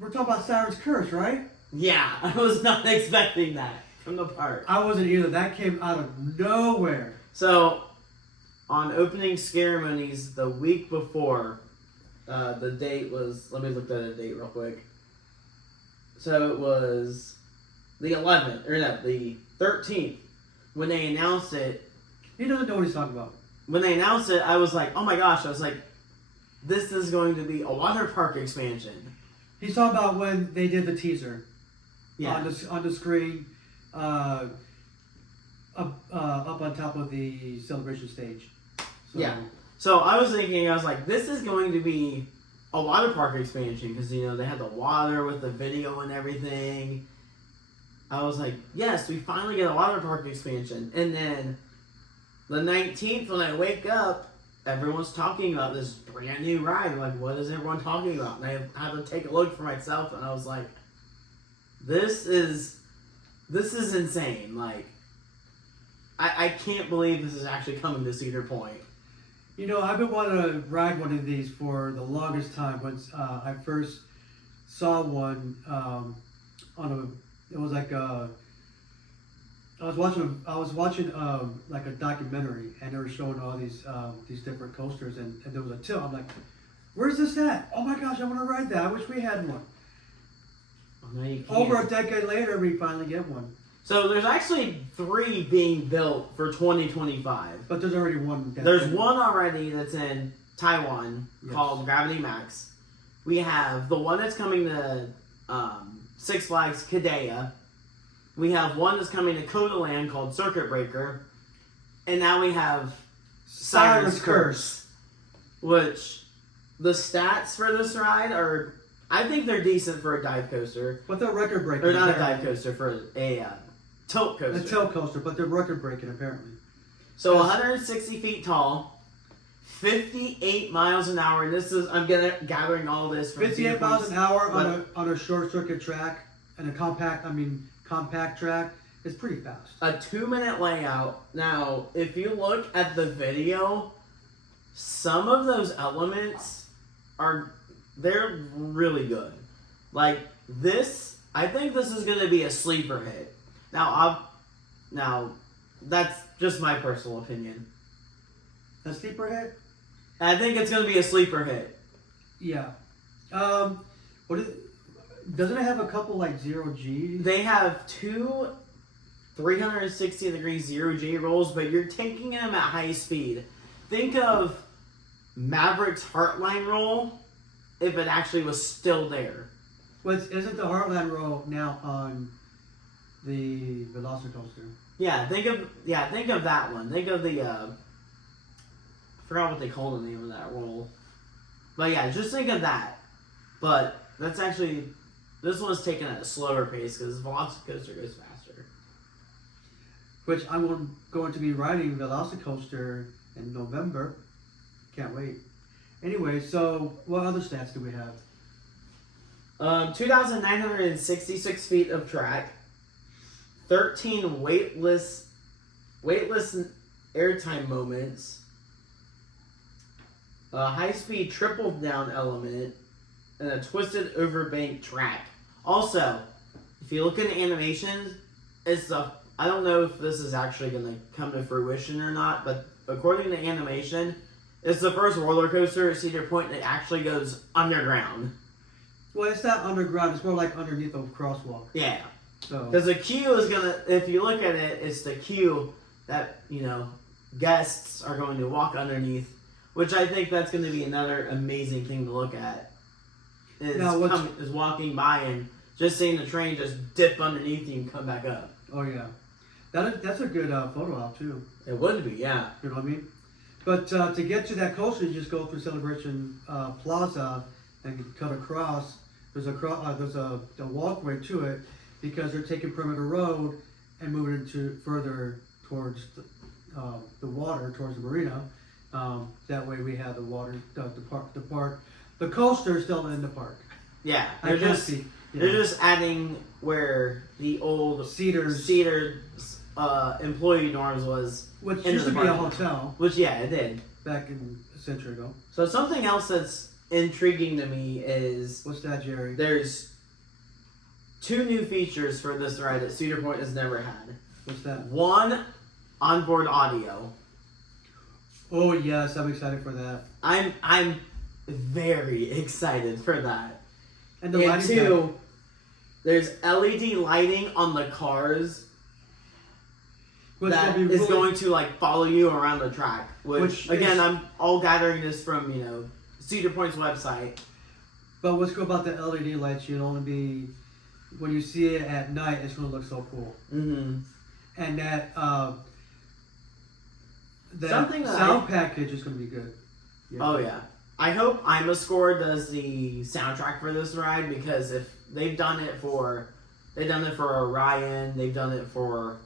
we're talking about Sirens Curse, right? Yeah, I was not expecting that from the park. I wasn't either. That came out of nowhere. So, on opening ceremonies the week before, the date was, let me look at the date real quick. So it was the 11th, or no, the 13th, when they announced it. He doesn't know what he's talking about. When they announced it, I was like, oh my gosh, I was like, this is going to be a water park expansion. He's talking about when they did the teaser. Yeah. On the screen, up on top of the celebration stage. So, yeah. So I was thinking, I was like, this is going to be a water park expansion because, you know, they had the water with the video and everything. I was like, yes, we finally get a water park expansion. And then the 19th, when I wake up, everyone's talking about this brand new ride. I'm like, what is everyone talking about? And I had to take a look for myself, and I was like, this is insane. Like, I can't believe this is actually coming to Cedar Point. You know, I've been wanting to ride one of these for the longest time. Once I first saw one it was like I was watching like a documentary, and they were showing all these different coasters, and there was a tilt. I'm like, where's this at? Oh my gosh, I want to ride that. I wish we had one. Oh, no, you can't. Over a decade later, we finally get one. So there's actually 3 being built for 2025. But there's already one. There's one already that's in Taiwan called Gravity Max. We have the one that's coming to Six Flags Qiddiya. We have one that's coming to Coda Land called Circuit Breaker. And now we have Sirens Curse. Which, the stats for this ride are, I think they're decent for a dive coaster. But they're record breaking. Or not a dive coaster, for a tilt coaster. A tilt coaster, but they're record breaking apparently. So 160 feet tall, 58 miles an hour, and this is, I'm gathering all this from 58 miles an hour on a short circuit track and a compact track is pretty fast. A 2-minute layout. Now, if you look at the video, some of those elements they're really good. Like this, I think this is going to be a sleeper hit. Now that's just my personal opinion. A sleeper hit? I think it's going to be a sleeper hit. Yeah. Doesn't it have a couple like 0G? They have 2 360-degree 0G rolls, but you're taking them at high speed. Think of Maverick's Heartline roll if it actually was still there. Well, isn't the Heartland roll now on the Velocicoaster? Yeah, think of that one. Think of the I forgot what they call the name of that roll. But yeah, just think of that. But that's actually, this one's taken at a slower pace because Velocicoaster goes faster. Which I'm going to be riding Velocicoaster in November. Can't wait. Anyway, so what other stats do we have? 2,966 feet of track, 13 weightless airtime moments, a high-speed triple down element, and a twisted overbank track. Also, if you look at the animations, I don't know if this is actually going to come to fruition or not, but according to animation, it's the first roller coaster at Cedar Point that actually goes underground. Well, it's not underground. It's more like underneath a crosswalk. Yeah. So because the queue is going to, if you look at it, it's the queue that, guests are going to walk underneath, which I think that's going to be another amazing thing to look at. Is walking by and just seeing the train just dip underneath you and come back up. Oh, yeah. That's a good photo op, too. It would be, yeah. You know what I mean? But to get to that coaster, you just go through Celebration Plaza and you cut across. There's a walkway to it because they're taking Perimeter Road and moving it further towards the water, towards the marina. That way we have the water, the park. The coaster is still in the park. Yeah, they're just adding where the old Cedars employee dorms was, which used to be a hotel. Which it did back in a century ago. So something else that's intriguing to me is What's that, Jerry? there's 2 new features for this ride that Cedar Point has never had. What's that? One, onboard audio. Oh yes, I'm excited for that. I'm very excited for that. And the And lighting 2, there's LED lighting on the cars which that will be is really- going to like follow you around the track. Which again, is- I'm all gathering this from Cedar Point's website. But what's cool about the LED lights? You'll only be when you see it at night. It's gonna look so cool. Mm-hmm. And that Something that sound package is gonna be good. Yeah. Oh yeah. I hope IMAScore does the soundtrack for this ride, because if they've done it for Orion, they've done it for,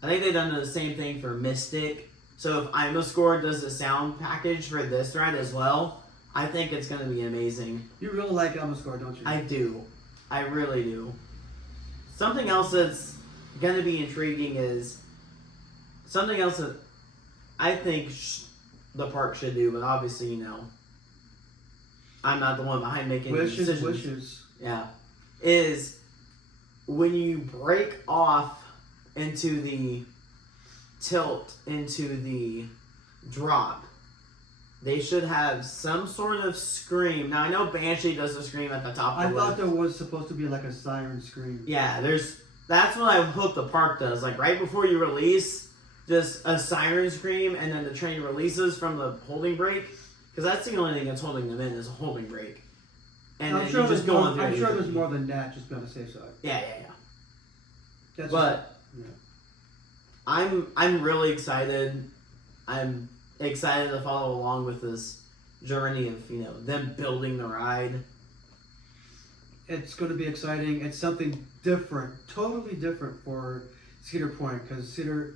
I think they've done the same thing for Mystic. So if IMAScore does the sound package for this ride as well, I think it's going to be amazing. You really like Score, don't you? I do. I really do. Something else that's going to be intriguing is something else that I think the park should do, but obviously, I'm not the one behind making the decisions. Wishes. Yeah. Is when you break off into the tilt, into the drop, they should have some sort of scream. Now, I know Banshee does the scream at the top of I the thought lift. there was supposed to be like a siren scream. Yeah, that's what I hope the park does. Like, right before you release, just a siren scream, and then the train releases from the holding brake. Because that's the only thing that's holding them in, is a holding brake. And I'm then sure you just there's go more, on through I'm sure easily. there's more than that. Just be on the safe side. Yeah. That's But yeah. I'm really excited. I'm excited to follow along with this journey of them building the ride. It's going to be exciting. It's something different, totally different for Cedar Point, because Cedar,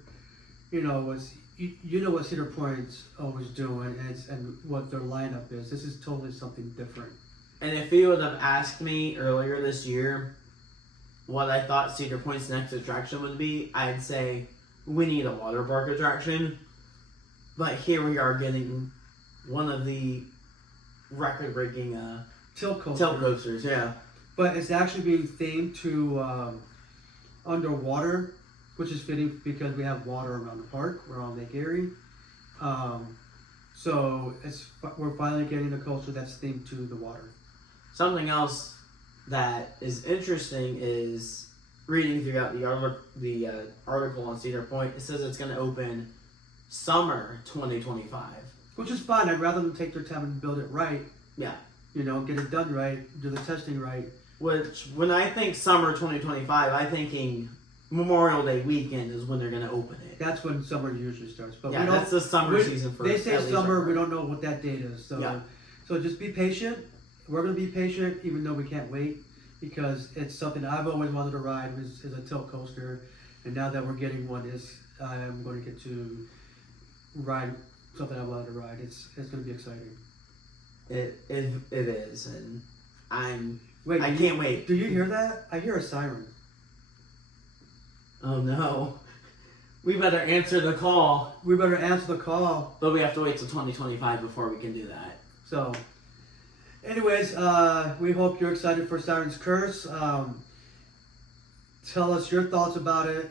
was you know what Cedar Point's always doing, and what their lineup is. This is totally something different. And if you would have asked me earlier this year what I thought Cedar Point's next attraction would be, I'd say we need a water park attraction. But here we are getting one of the record-breaking Tilt coaster. tilt coasters. Yeah. But it's actually being themed to underwater, which is fitting because we have water around the park. We're on Lake Erie. So we're finally getting a coaster that's themed to the water. Something else that is interesting is reading throughout the article on Cedar Point. It says it's going to open summer 2025. Which is fine. I'd rather them take their time and build it right. Yeah. Get it done right, do the testing right. Which, when I think summer 2025, I'm thinking Memorial Day weekend is when they're going to open it. That's when summer usually starts. But Yeah, we don't, that's the summer season for They say at least summer, our we park. don't know what that date is. So, Yeah. so just be patient. We're going to be patient, even though we can't wait, because it's something I've always wanted to ride, is a tilt coaster. And now that we're getting one, I'm going to get to ride something I wanted to ride. It's going to be exciting. It is, and Wait, I can't wait. Do you hear that? I hear a siren. Oh no. We better answer the call. We better answer the call. But we have to wait till 2025 before we can do that. So, anyways, we hope you're excited for Siren's Curse. Tell us your thoughts about it.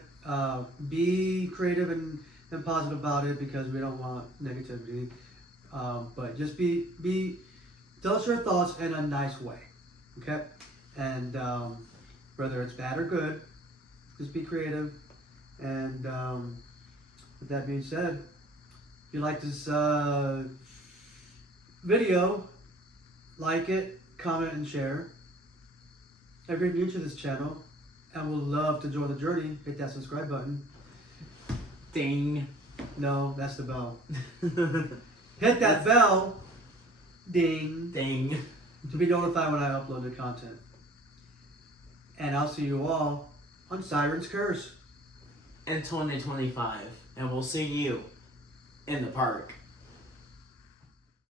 Be creative and positive about it, because we don't want negativity. But just tell us your thoughts in a nice way, okay? And whether it's bad or good, just be creative. And with that being said, if you like this video, like it, comment, and share. If you're new to this channel and would love to join the journey, hit that subscribe button. Ding. No, that's the bell. Hit that bell, ding, Ding. to be notified when I upload the content. And I'll see you all on Siren's Curse. In 2025. And we'll see you in the park.